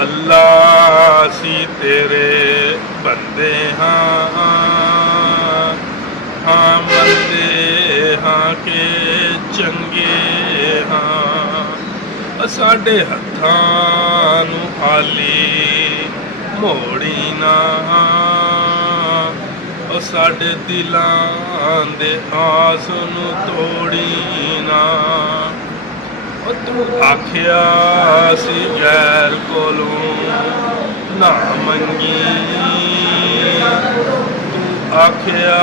ਅੱਲਾ ਅਸੀਂ ਤੇਰੇ ਬੰਦੇ ਹਾਂ, ਹਾਂ ਬੰਦੇ ਹਾਂ ਕਿ ਚੰਗੇ ਹਾਂ। ਸਾਡੇ ਹੱਥਾਂ ਨੂੰ ਹਾਲੀ ਮੋੜੀ ਨਾ, ਸਾਡੇ ਦਿਲਾਂ ਦੇ ਆਸ ਨੂੰ ਤੋੜੀ ਨਾ। ਤੂੰ ਆਖਿਆ ਸੀ ਗੈਰ ਕੋਲੋਂ ਨਾ ਮੰਗੀ, ਤੂੰ ਆਖਿਆ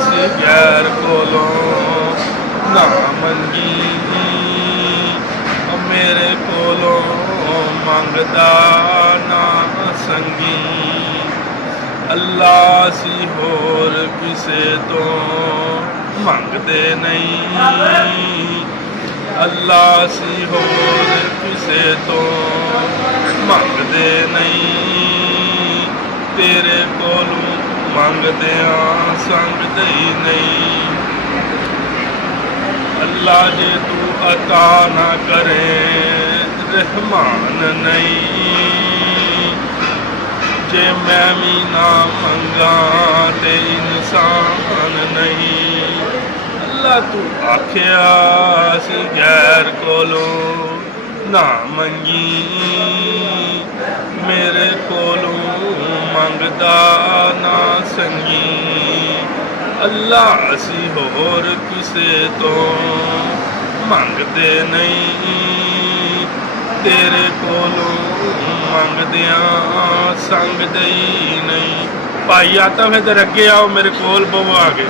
ਸੀ ਗੈਰ ਕੋਲੋਂ ਨਾ ਮੰਗੀ। ਮੇਰੇ ਕੋਲੋਂ ਮੰਗਦਾ ਨਾ ਸੰਗੀ। ਅੱਲਾ ਸੀ ਹੋਰ ਕਿਸੇ ਤੋਂ ਮੰਗਦੇ ਨਹੀਂ, ਅੱਲਾ ਸੀ ਹੋਰ ਕਿਸੇ ਤੋਂ ਮੰਗਦੇ ਨਹੀਂ। ਤੇਰੇ ਕੋਲੋਂ ਮੰਗਦਿਆਂ ਸੰਗਦੇ ਹੀ ਨਹੀਂ। ਅੱਲਾ ਜੇ ਤੂੰ ਅਤਾ ਨਾ ਕਰੇ ਰਹਿਮਾਨ ਨਹੀਂ। ਜੇ ਮੈਂ ਵੀ ਨਾ ਮੰਗਾ ਤੇ ਇਨਸਾਨ ਨਹੀਂ। ਅੱਲਾ ਤੂੰ ਆਖਿਆ ਸੀ ਗੈਰ ਕੋਲੋਂ ਨਾ ਮੰਗੀ, ਮੇਰੇ ਕੋਲੋਂ ਮੰਗਦਾ ਨਾ ਸੰਗੀ। ਅੱਲਾ ਅਸੀਂ ਹੋਰ ਕਿਸੇ ਤੋਂ ਮੰਗਦੇ ਨਹੀਂ, ਤੇਰੇ ਕੋਲੋਂ ਮੰਗਦਿਆਂ ਸੰਗਦੇ ਹੀ ਨਹੀਂ। ਭਾਈ ਆਤਾ ਫਿਰ ਅੱਗੇ ਆਓ ਮੇਰੇ ਕੋਲ, ਬਹੁ ਆ ਗਏ।